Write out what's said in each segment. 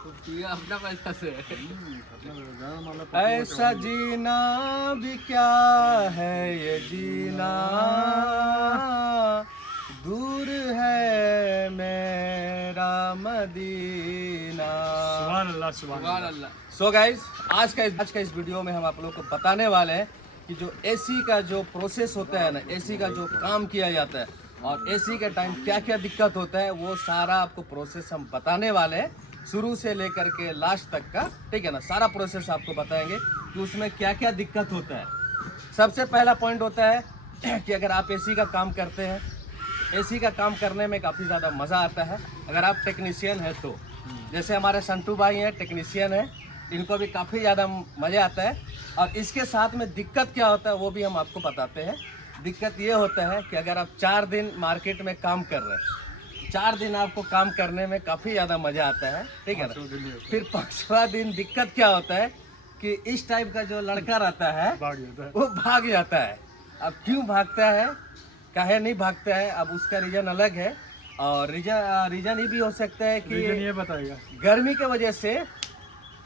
अपना पैसा से ऐसा जीना भी क्या है ये जीना, दूर है मेरा मदीना। सुभान अल्लाह। सो गाइज आज का इस वीडियो में हम आप लोग को बताने वाले हैं कि जो एसी का जो प्रोसेस होता है ना, एसी का जो काम किया जाता है और एसी के टाइम क्या क्या दिक्कत होता है, वो सारा आपको प्रोसेस हम बताने वाले हैं, शुरू से लेकर के लास्ट तक का। ठीक है ना, सारा प्रोसेस आपको बताएंगे कि उसमें क्या क्या दिक्कत होता है। सबसे पहला पॉइंट होता है कि अगर आप एसी का काम करते हैं, एसी का काम करने में काफ़ी ज़्यादा मज़ा आता है अगर आप टेक्नीशियन है तो। जैसे हमारे संटू भाई हैं, टेक्नीशियन है, इनको भी काफ़ी ज़्यादा मज़ा आता है। और इसके साथ में दिक्कत क्या होता है वो भी हम आपको बताते हैं। दिक्कत ये होता है कि अगर आप 4 दिन मार्केट में काम कर रहे हैं, 4 दिन आपको काम करने में काफ़ी ज़्यादा मज़ा आता है, ठीक है ना। फिर 5वां दिन दिक्कत क्या होता है कि इस टाइप का जो लड़का रहता है वो भाग जाता है। अब क्यों भागता है, काहे नहीं भागता है, अब उसका रीज़न अलग है। और रीज़न ये भी हो सकता है कि ये बताएगा गर्मी के वजह से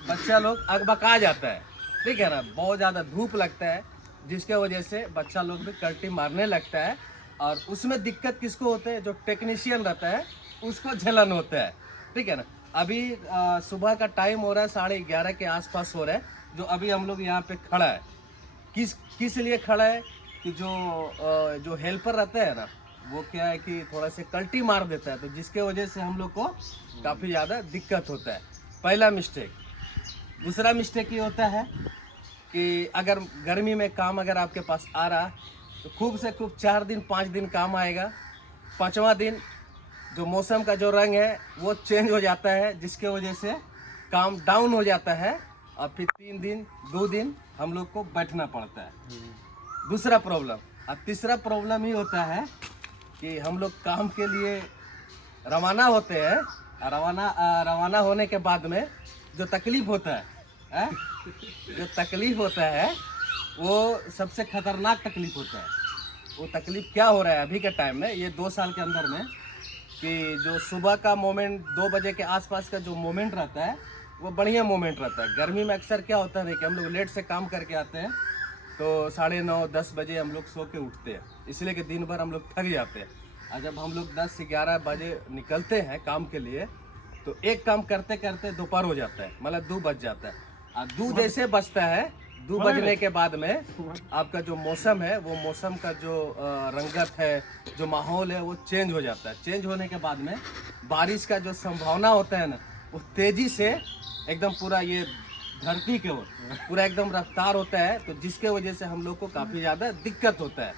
बच्चा लोग अकबका जाता है, ठीक है ना। बहुत ज़्यादा धूप लगता है जिसके वजह से बच्चा लोग भी कल्टी मारने लगता है। और उसमें दिक्कत किसको होता है, जो टेक्नीशियन रहता है उसको जलन होता है, ठीक है ना। अभी सुबह का टाइम हो रहा है, 11:30 के आसपास हो रहा है, जो अभी हम लोग यहाँ पे खड़ा है। किस लिए खड़ा है कि जो हेल्पर रहता है ना, वो क्या है कि थोड़ा से कल्टी मार देता है, तो जिसके वजह से हम लोग को काफ़ी ज़्यादा दिक्कत होता है। पहला मिस्टेक। दूसरा मिस्टेक ये होता है कि अगर गर्मी में काम अगर आपके पास आ रहा है तो खूब से खूब 4 दिन 5 दिन काम आएगा। 5वां दिन जो मौसम का जो रंग है वो चेंज हो जाता है, जिसके वजह से काम डाउन हो जाता है। और फिर 3 दिन 2 दिन हम लोग को बैठना पड़ता है। दूसरा प्रॉब्लम। और तीसरा प्रॉब्लम ही होता है कि हम लोग काम के लिए रवाना होते हैं। रवाना होने के बाद में जो तकलीफ होता है, जो तकलीफ होता है वो सबसे खतरनाक तकलीफ होता है। वो तकलीफ क्या हो रहा है अभी के टाइम में, ये 2 साल के अंदर में, कि जो सुबह का मोमेंट 2 बजे के आसपास का जो मोमेंट रहता है वो बढ़िया मोमेंट रहता है। गर्मी में अक्सर क्या होता है कि हम लोग लेट से काम करके आते हैं, तो 9:30-10 बजे हम लोग सो के उठते हैं, इसलिए कि दिन भर हम लोग थक जाते हैं। और जब हम लोग 10 से 11 बजे निकलते हैं काम के लिए, तो एक काम करते करते दोपहर हो जाता है, मतलब 2 बज जाता है। और 2 जैसे बजता है, 2 बजने के बाद में आपका जो मौसम है, वो मौसम का जो रंगत है, जो माहौल है, वो चेंज हो जाता है। चेंज होने के बाद में बारिश का जो संभावना होता है ना, वो तेज़ी से एकदम पूरा ये धरती के ओर पूरा एकदम रफ्तार होता है, तो जिसके वजह से हम लोग को काफ़ी ज़्यादा दिक्कत होता है।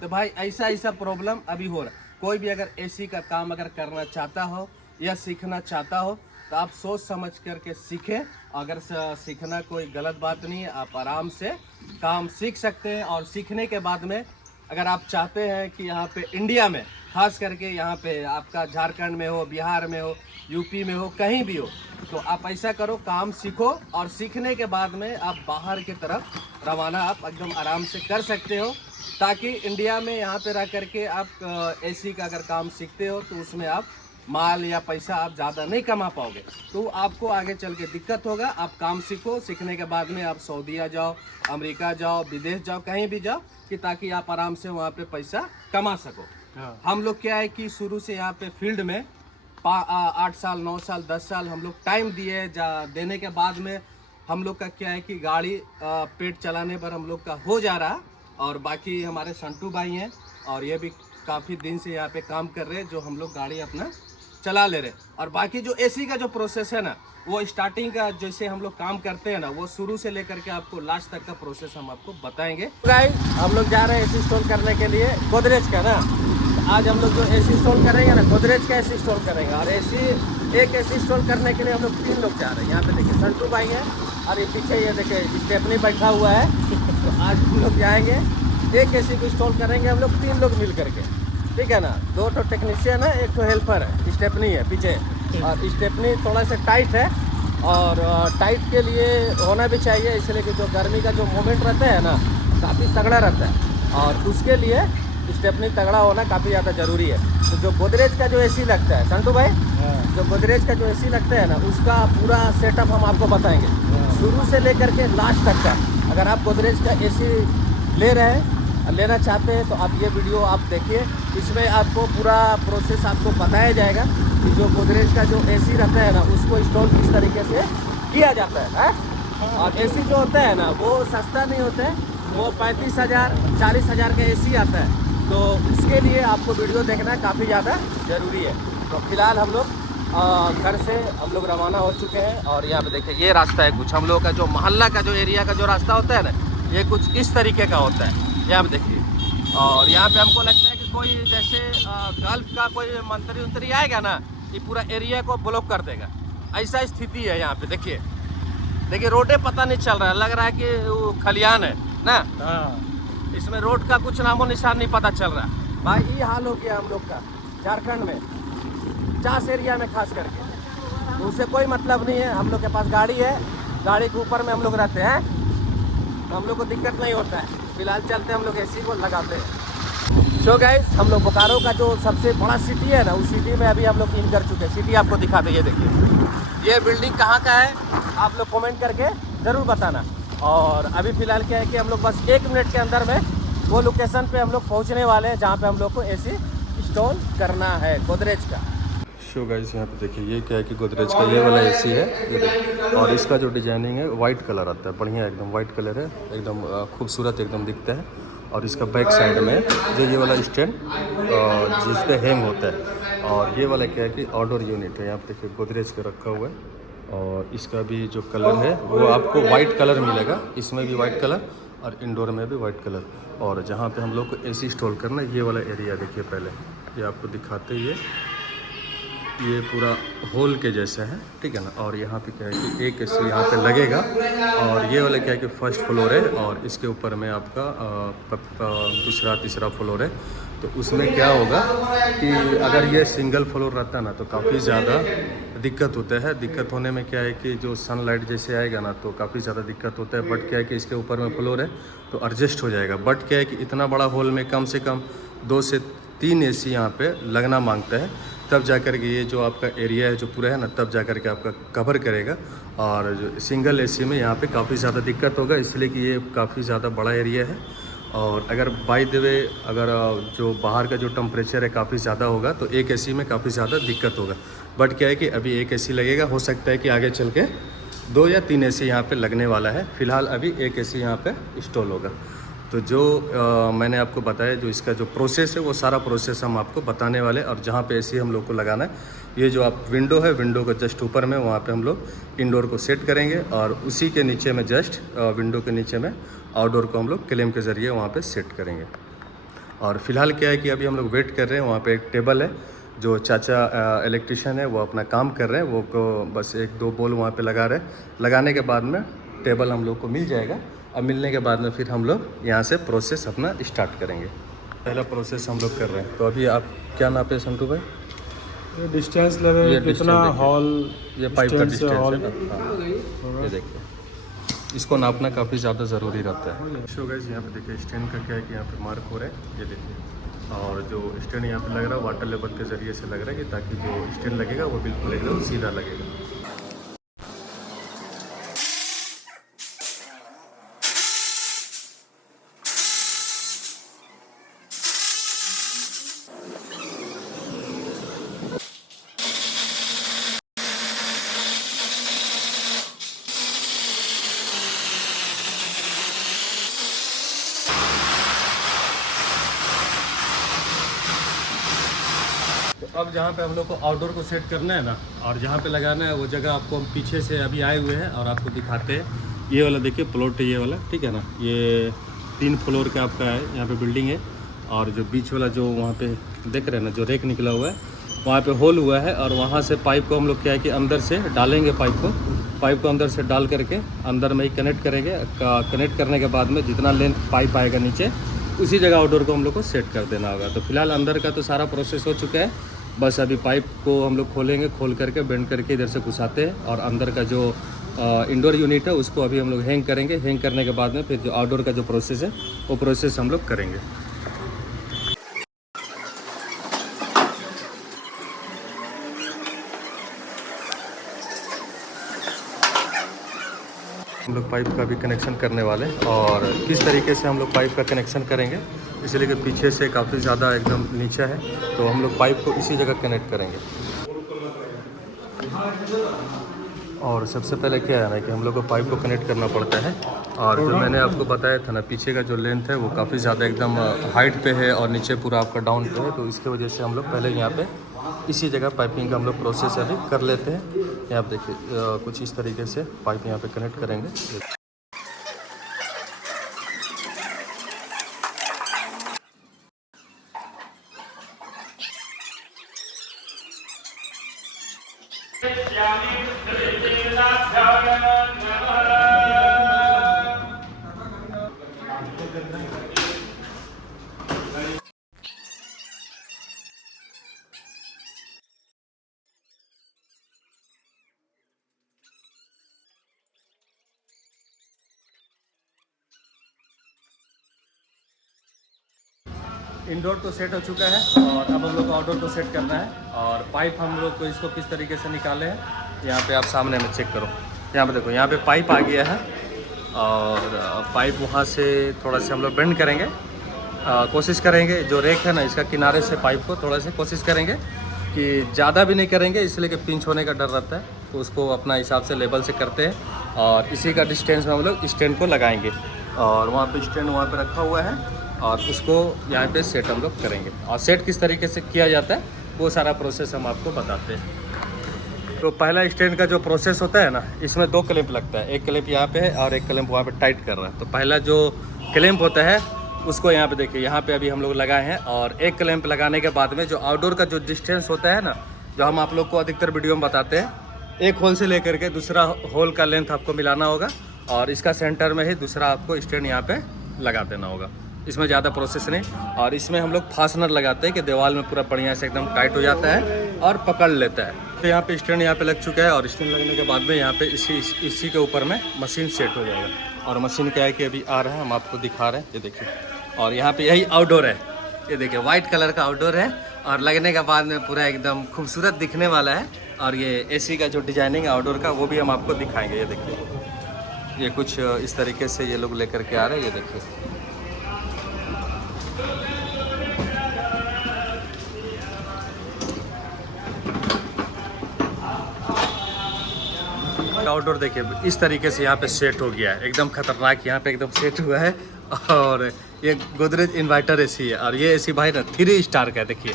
तो भाई ऐसा प्रॉब्लम अभी हो रहा है। कोई भी अगर एसी का काम अगर करना चाहता हो या सीखना चाहता हो तो आप सोच समझ करके सीखें। अगर सीखना कोई गलत बात नहीं है, आप आराम से काम सीख सकते हैं। और सीखने के बाद में अगर आप चाहते हैं कि यहाँ पे इंडिया में, खास करके यहाँ पे आपका झारखंड में हो, बिहार में हो, यूपी में हो, कहीं भी हो, तो आप ऐसा करो, काम सीखो और सीखने के बाद में आप बाहर की तरफ रवाना आप एकदम आराम से कर सकते हो, ताकि इंडिया में यहाँ पे रह करके आप एसी का अगर काम सीखते हो तो उसमें आप माल या पैसा आप ज़्यादा नहीं कमा पाओगे, तो आपको आगे चल के दिक्कत होगा। आप काम सीखो, सीखने के बाद में आप सऊदीया जाओ, अमेरिका जाओ, विदेश जाओ, कहीं भी जाओ, कि ताकि आप आराम से वहाँ पे पैसा कमा सको। हम लोग क्या है कि शुरू से यहाँ पे फील्ड में 8 साल 9 साल 10 साल हम लोग टाइम देने के बाद में हम लोग का क्या है कि गाड़ी पेट चलाने पर हम लोग का हो जा रहा। और बाकी हमारे संटू भाई हैं और ये भी काफ़ी दिन से यहाँ पे काम कर रहे हैं, जो हम लोग गाड़ी अपना चला ले रहे। और बाकी जो एसी का जो प्रोसेस है ना, वो स्टार्टिंग का जैसे हम लोग काम करते हैं ना, वो शुरू से लेकर के आपको लास्ट तक का प्रोसेस हम आपको बताएंगे। गाइस हम लोग जा रहे हैं एसी इंस्टॉल करने के लिए, गोदरेज का ना। आज हम लोग जो एसी इंस्टॉल करेंगे ना, गोदरेज का एसी इंस्टॉल करेंगे। और एक एसी इंस्टॉल करने के लिए हम लोग 3 लोग जा रहे हैं। यहाँ पे देखिए संटू भाई हैं और ये पीछे ये देखिए स्टेपनी बैठा हुआ है। तो आज हम लोग जाएंगे, एक एसी को इंस्टॉल करेंगे हम लोग 3 लोग मिल करके, ठीक है ना। 2 तो टेक्नीशियन है, 1 तो हेल्पर है, स्टेपनी है पीछे। और स्टेपनी थोड़ा सा टाइट है, और टाइट के लिए होना भी चाहिए, इसलिए कि जो गर्मी का जो मोमेंट रहता है ना, काफ़ी तगड़ा रहता है। और उसके लिए स्टेपनी तगड़ा होना काफ़ी ज़्यादा ज़रूरी है। तो जो गोदरेज का जो एसी लगता है संटू भाई, जो गोदरेज का जो एसी लगता है ना, उसका पूरा सेटअप हम आपको बताएंगे शुरू से लेकर के लास्ट तक का। अगर आप गोदरेज का एसी ले रहे हैं, लेना चाहते हैं, तो आप ये वीडियो आप देखिए। इसमें आपको पूरा प्रोसेस आपको बताया जाएगा कि जो गोदरेज का जो एसी रहता है ना, उसको इंस्टॉल किस तरीके से किया जाता है। और एसी जो होता है ना, वो सस्ता नहीं होता है, वो 35,000 40,000 का एसी आता है। तो उसके लिए आपको वीडियो देखना काफ़ी ज़्यादा ज़रूरी है। तो फिलहाल हम लोग घर से हम लोग रवाना हो चुके हैं और यहाँ पे देखिए ये रास्ता है कुछ हम लोग का, जो मोहल्ला का जो एरिया का जो रास्ता होता है ना, ये कुछ इस तरीके का होता है। यहाँ पे देखिए, और यहाँ पे हमको लगता है कि कोई जैसे गल्फ का कोई मंत्री उंत्री आएगा ना, ये पूरा एरिया को ब्लॉक कर देगा, ऐसा स्थिति है यहाँ पे। देखिए देखिए रोडे पता नहीं चल रहा है, लग रहा है कि वो खलियान है ना। इसमें रोड का कुछ नामो निशान नहीं पता चल रहा भाई। ये हाल हो गया हम लोग का झारखंड में, चास एरिया में खास करके। तो उससे कोई मतलब नहीं है, हम लोग के पास गाड़ी है, गाड़ी के ऊपर में हम लोग रहते हैं, तो हम लोग को दिक्कत नहीं होता है। फिलहाल चलते हम लोग एसी को लगाते हैं। सो गाइस, हम लोग बोकारो का जो सबसे बड़ा सिटी है ना, उस सिटी में अभी हम लोग इन कर चुके हैं। सिटी आपको दिखाते हैं, ये देखिए ये बिल्डिंग कहाँ का है, आप लोग कमेंट करके ज़रूर बताना। और अभी फ़िलहाल क्या है कि हम लोग बस 1 मिनट के अंदर में वो लोकेशन पे हम लोग पहुँचने वाले हैं जहाँ पे हम लोग को एसी इंस्टॉल करना है गोदरेज का। शो गाइस, यहाँ पे देखिए ये क्या है कि गोदरेज का ये वाला एसी है, ये देखिए। और इसका जो डिजाइनिंग है वाइट कलर आता है, बढ़िया एकदम वाइट कलर है, एकदम खूबसूरत एकदम दिखता है। और इसका बैक साइड में जो ये वाला स्टैंड जिस पे हैंग होता है, और ये वाला क्या है कि आउटडोर यूनिट है। यहाँ पे देखिए गोदरेज का रखा हुआ है, और इसका भी जो कलर है वो आपको वाइट कलर मिलेगा, इसमें भी वाइट कलर और इंडोर में भी वाइट कलर। और जहाँ पे हम लोग को एसी इंस्टॉल करना है, ये वाला एरिया देखिए, पहले ये आपको दिखाते ही ये पूरा होल के जैसा है, ठीक है ना। और यहाँ पे क्या है कि एक एसी यहाँ पे लगेगा, और ये वाला क्या है कि फर्स्ट फ्लोर है, और इसके ऊपर में आपका दूसरा तीसरा फ्लोर है। तो उसमें क्या होगा कि अगर ये सिंगल फ्लोर रहता ना, तो काफ़ी ज़्यादा दिक्कत होता है। दिक्कत होने में क्या है कि जो सनलाइट जैसे आएगा ना, तो काफ़ी ज़्यादा दिक्कत होता है। बट क्या है कि इसके ऊपर में फ्लोर है तो एडजस्ट हो जाएगा। बट क्या है कि इतना बड़ा हॉल में कम से कम 2 से 3 एसी यहाँ पे लगना मांगता है, तब जा कर के ये जो आपका एरिया है जो पूरा है ना, तब जा कर के आपका कवर करेगा। और जो सिंगल एसी में यहाँ पे काफ़ी ज़्यादा दिक्कत होगा, इसलिए कि ये काफ़ी ज़्यादा बड़ा एरिया है। और अगर बाय द वे अगर जो बाहर का जो टेम्परेचर है काफ़ी ज़्यादा होगा, तो एक एसी में काफ़ी ज़्यादा दिक्कत होगा। बट क्या है कि अभी एक एसी लगेगा, हो सकता है कि आगे चल के 2 या 3 एसी यहाँ पे लगने वाला है। फ़िलहाल अभी एक एसी यहाँ पे इंस्टॉल होगा। तो जो मैंने आपको बताया, जो इसका जो प्रोसेस है, वो सारा प्रोसेस हम आपको बताने वाले। और जहाँ पे एसी हम लोग को लगाना है, ये जो आप विंडो है, विंडो को जस्ट ऊपर में वहाँ पे हम लोग इंडोर को सेट करेंगे, और उसी के नीचे में जस्ट विंडो के नीचे में आउटडोर को हम लोग क्लेम के ज़रिए वहाँ पे सेट करेंगे। और फिलहाल क्या है कि अभी हम लोग वेट कर रहे हैं, वहाँ पे एक टेबल है, जो चाचा इलेक्ट्रिशियन है वो अपना काम कर रहे हैं, वो को बस 1-2 बॉल वहाँ पे लगा रहे हैं। लगाने के बाद में टेबल हम लोग को मिल जाएगा, और मिलने के बाद में फिर हम लोग यहाँ से प्रोसेस अपना स्टार्ट करेंगे। पहला प्रोसेस हम लोग कर रहे हैं। तो अभी आप क्या नापे संटू भाई? ये डिस्टेंस लेवल कितना, हॉल ये पाइप का डिस्टेंस है ना। हाँ, ये देखिए, इसको नापना काफ़ी ज़्यादा ज़रूरी रहता है। शो गाइस, यहाँ पे देखिए स्टैंड का क्या है कि यहाँ पे मार्क हो रहा है, ये देखिए। और जो स्टैंड यहाँ पे लग रहा है वाटर लेवल के ज़रिए से लग रहा है, कि ताकि जो स्टैंड लगेगा वो बिल्कुल एकदम सीधा लगेगा। तो अब जहाँ पे हम लोग को आउटडोर को सेट करना है ना, और जहाँ पे लगाना है, वो जगह आपको हम पीछे से अभी आए हुए हैं और आपको दिखाते हैं। ये वाला देखिए प्लॉट है, ये वाला, ठीक है ना। ये 3 फ्लोर का आपका है, यहाँ पे बिल्डिंग है। और जो बीच वाला जो वहाँ पे देख रहे हैं ना, जो रेक निकला हुआ है, वहाँ पे होल हुआ है। और वहाँ से पाइप को हम लोग क्या है कि अंदर से डालेंगे, पाइप को अंदर से डाल करके अंदर में ही कनेक्ट करेंगे। कनेक्ट करने के बाद में जितना लेंथ पाइप आएगा नीचे, उसी जगह आउटडोर को हम लोग को सेट कर देना होगा। तो फिलहाल अंदर का तो सारा प्रोसेस हो चुका है, बस अभी पाइप को हम लोग खोलेंगे, खोल करके बेंड करके इधर से घुसाते हैं। और अंदर का जो इंडोर यूनिट है उसको अभी हम लोग हैंग करेंगे। हैंग करने के बाद में फिर जो आउटडोर का जो प्रोसेस है, वो प्रोसेस हम लोग करेंगे। हम लोग पाइप का भी कनेक्शन करने वाले और किस तरीके से हम लोग पाइप का कनेक्शन करेंगे, इसलिए कि पीछे से काफ़ी ज़्यादा एकदम नीचे है, तो हम लोग पाइप को इसी जगह कनेक्ट करेंगे। और सबसे पहले क्या है ना कि हम लोग को पाइप को कनेक्ट करना पड़ता है, और जो मैंने आपको बताया था ना पीछे का जो लेंथ है वो काफ़ी ज़्यादा एकदम हाइट पे है और नीचे पूरा आपका डाउन पे है, तो इसकी वजह से हम लोग पहले यहाँ पे इसी जगह पाइपिंग का हम लोग प्रोसेस अभी कर लेते हैं। यहाँ आप देखिए कुछ इस तरीके से पाइप यहाँ पे कनेक्ट करेंगे। इंडोर तो सेट हो चुका है और अब हम लोग को आउटडोर को सेट करना है। और पाइप हम लोग को इसको किस तरीके से निकाले हैं, यहाँ पे आप सामने में चेक करो, यहाँ पे देखो, यहाँ पे पाइप आ गया है और पाइप वहाँ से थोड़ा सा हम लोग बेंड करेंगे, कोशिश करेंगे जो रेक है ना इसका किनारे से पाइप को थोड़ा सा कोशिश करेंगे कि ज़्यादा भी नहीं करेंगे, इसलिए कि पिंच होने का डर रहता है, तो उसको अपना हिसाब से लेवल से करते हैं। और इसी का डिस्टेंस में हम लोग स्टैंड को लगाएंगे और वहाँ पे स्टैंड वहाँ पे रखा हुआ है और उसको यहाँ पे सेट हम लोग करेंगे। और सेट किस तरीके से किया जाता है वो सारा प्रोसेस हम आपको बताते हैं। तो पहला स्टैंड का जो प्रोसेस होता है ना, इसमें 2 क्लैंप लगता है, एक क्लैंप यहाँ पे है और एक क्लैंप वहाँ पे टाइट कर रहा है। तो पहला जो क्लैंप होता है उसको यहाँ पे देखिए, यहाँ पे अभी हम लोग लगाए हैं, और एक क्लैंप लगाने के बाद में जो आउटडोर का जो डिस्टेंस होता है ना, जो हम आप लोग को अधिकतर वीडियो में बताते हैं, एक होल से लेकर के दूसरा होल का लेंथ आपको मिलाना होगा और इसका सेंटर में ही दूसरा आपको स्टैंड यहाँ पे लगा देना होगा। इसमें ज़्यादा प्रोसेस नहीं, और इसमें हम लोग फास्टनर लगाते हैं कि दीवार में पूरा बढ़िया से एकदम टाइट हो जाता है और पकड़ लेता है। तो यहाँ पे स्टैंड यहाँ पे लग चुका है और स्टैंड लगने के बाद में यहाँ पे इसी के ऊपर में मशीन सेट हो जाएगा। और मशीन क्या है कि अभी आ रहा है, हम आपको दिखा रहे हैं, ये देखिए। और यहाँ पे यही आउटडोर है, ये देखिए वाइट कलर का आउटडोर है और लगने के बाद में पूरा एकदम खूबसूरत दिखने वाला है। और ये एसी का जो डिजाइनिंग आउटडोर का वो भी हम आपको दिखाएंगे। ये देखिए, ये कुछ इस तरीके से ये लोग लेकर के आ रहे हैं, ये देखिए। आउटडोर देखिए इस तरीके से यहाँ पे सेट हो गया है, एकदम खतरनाक यहाँ पे एकदम सेट हुआ है। और ये गोदरेज इन्वर्टर एसी है और ये एसी भाई ना 3 स्टार का है। देखिए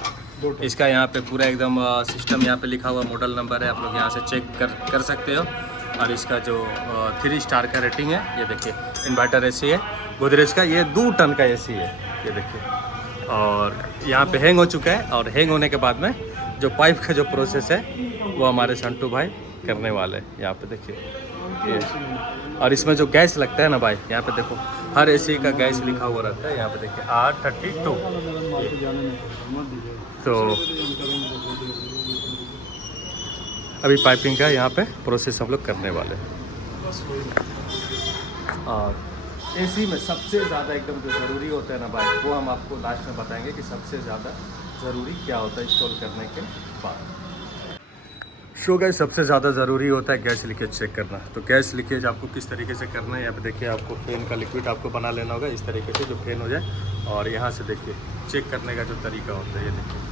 इसका यहाँ पे पूरा एकदम सिस्टम यहाँ पे लिखा हुआ मॉडल नंबर है, आप लोग यहाँ से चेक कर सकते हो। और इसका जो 3 स्टार का रेटिंग है, ये देखिए इन्वर्टर एसी है गोदरेज का, ये 2 टन का एसी है, ये देखिए। और यहाँ पे हैंग हो चुका है और हैंग होने के बाद में जो पाइप का जो प्रोसेस है वो हमारे संटू भाई करने वाले हैं। यहाँ पे देखिए ये, और इसमें जो गैस लगता है ना भाई, यहाँ पे देखो हर एसी का गैस लिखा हुआ रहता है, यहाँ पे देखिए R32। तो अभी पाइपिंग का यहाँ पे प्रोसेस हम लोग करने वाले हैं। और एसी में सबसे ज़्यादा एकदम जो ज़रूरी होता है ना भाई, वो हम आपको लास्ट में बताएंगे कि सबसे ज़्यादा ज़रूरी क्या होता है इंस्टॉल करने के बाद। शो गैस सबसे ज़्यादा ज़रूरी होता है गैस लीकेज चेक करना। तो गैस लीकेज आपको किस तरीके से करना है, यहाँ पे देखिए आपको फैन का लिक्विड आपको बना लेना होगा इस तरीके से, जो फैन हो जाए। और यहाँ से देखिए चेक करने का जो तरीका होता है, ये देखिए।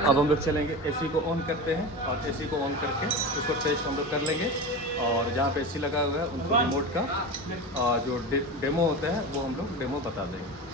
अब हम लोग चलेंगे, एसी को ऑन करते हैं और एसी को ऑन करके उसको टेस्ट हम लोग कर लेंगे। और जहाँ पे एसी लगा हुआ है उनको रिमोट का जो डेमो होता है वो हम लोग डेमो बता देंगे।